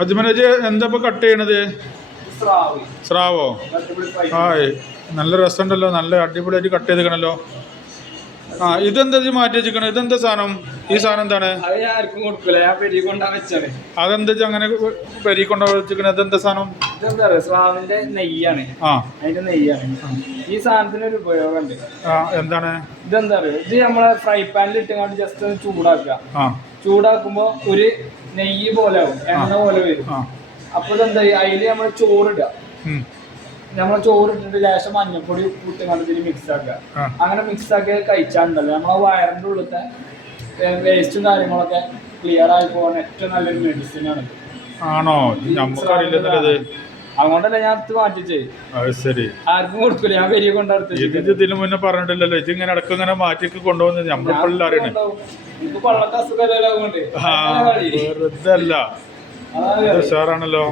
അജ്മനജ് എന്താ ഇപ്പൊ കട്ട് ചെയ്യണത്? സ്രാവോ? ആ നല്ല രസമുണ്ടല്ലോ, നല്ല അടിപൊളിയായിട്ട് കട്ട് ചെയ്തിക്കണല്ലോ. ആ ഇതെന്താ മാറ്റി വെച്ചിക്കണ? ഇതെന്താ സാധനം? ഈ സാധനം എന്താണ്? അതെന്താ അങ്ങനെ പെരി കൊണ്ടാ വെച്ചിക്കണ? ഇതെന്താ സാധനം? സ്രാവിന്റെ നെയ്യാണ്. അതിന്റെ നെയ്യാണ്. ഈ സാധനത്തിന് ഒരു ഉപയോഗമുണ്ട്. എന്താണ്? ഇതെന്താ പറയുക, ഇത് നമ്മളെ ഫ്രൈ പാനിൽ ഇട്ടുകൊണ്ട് ജസ്റ്റ് ഒന്ന് ചൂടാക്കുക. ചൂടാക്കുമ്പോ ഒരു നെയ്യ് പോലെ ആവും, എണ്ണ പോലെ വരും. അപ്പൊ ഇതെന്താ, അതില് നമ്മള് ചോറിടുക. നമ്മളെ ചോറ് ഇട്ടിട്ട് ലേശം മഞ്ഞപ്പൊടി കൂട്ടുകണ്ടതിൽ മിക്സ് ആക്കുക. അങ്ങനെ മിക്സ് ആക്കി കഴിച്ചാണ്ടല്ലോ നമ്മളെ വയറിന്റെ ഉള്ളിലത്തെ വേസ്റ്റും കാര്യങ്ങളൊക്കെ ക്ലിയർ ആയി പോകാൻ ഏറ്റവും നല്ലൊരു മെഡിസിൻ ആണ്. ആണോ? നമുക്കറിയില്ലത്. അതുകൊണ്ടല്ലേ ഞാൻ അടുത്ത് മാറ്റിച്ചേ. ശരി, ആർക്കും കൊടുക്കൂല, ഞാൻ പെരിയ കൊണ്ടടുത്ത്. ഇതിന് മുന്നേ പറഞ്ഞിട്ടില്ലല്ലോ, ഇത് ഇങ്ങനെ ഇടയ്ക്ക് ഇങ്ങനെ മാറ്റി കൊണ്ടുപോകുന്നത് നമ്മളിപ്പോഴും അറിയണേ. എനിക്ക് പള്ളക്ക് അസുഖമല്ല, വെറുതെ അല്ല, ഉഷാറാണല്ലോ.